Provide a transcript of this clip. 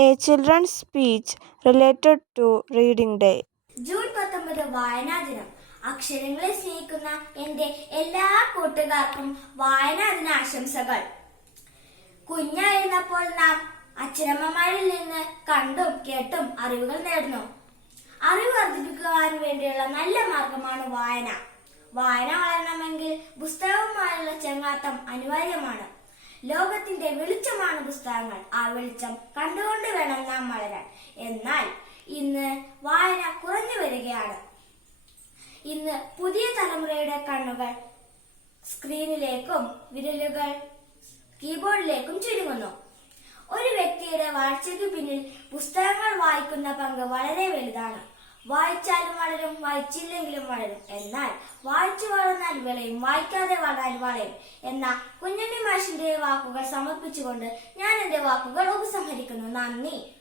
A children's speech related to reading day. June പത്തൊമ്പത് വായനാ ദിനം അക്ഷരങ്ങളെ സ്നേഹിക്കുന്ന എന്റെ എല്ലാ കൂട്ടുകാർക്കും വായനാ ദിന ആശംസകൾ. കുഞ്ഞായിരുന്നപ്പോൾ നാം അച്ഛനമ്മമാരിൽ നിന്ന് കണ്ടും കേട്ടും അറിവുകൾ നേടുന്നു. അറിവ് വർദ്ധിപ്പിക്കുവാൻ വേണ്ടിയുള്ള നല്ല മാർഗമാണ് വായന. വായന വളരണമെങ്കിൽ പുസ്തകവുമായുള്ള ചങ്ങാത്തം അനിവാര്യമാണ്. ലോകത്തിന്റെ വെളിച്ചമാണ് പുസ്തകങ്ങൾ. ആ വെളിച്ചം കണ്ടുകൊണ്ട് വേണം നാം വളരാൻ. എന്നാൽ ഇന്ന് വായന കുറഞ്ഞു വരികയാണ്. ഇന്ന് പുതിയ തലമുറയുടെ കണ്ണുകൾ സ്ക്രീനിലേക്കും വിരലുകൾ കീബോർഡിലേക്കും ചുരുങ്ങുന്നു. ഒരു വ്യക്തിയുടെ വളർച്ചയ്ക്ക് പിന്നിൽ പുസ്തകങ്ങൾ വായിക്കുന്ന പങ്ക് വളരെ വലുതാണ്. വായിച്ചാലും വളരും വായിച്ചില്ലെങ്കിലും വളരും. എന്നാൽ വായിച്ചു വളർന്നാൽ വിളയും വായിക്കാതെ വളരാൻ വളയും എന്ന കുഞ്ഞുണ്ണി മാഷിന്റെ വാക്കുകൾ സമർപ്പിച്ചുകൊണ്ട് ഞാൻ എന്റെ വാക്കുകൾ ഉപസംഹരിക്കുന്നു. നന്ദി.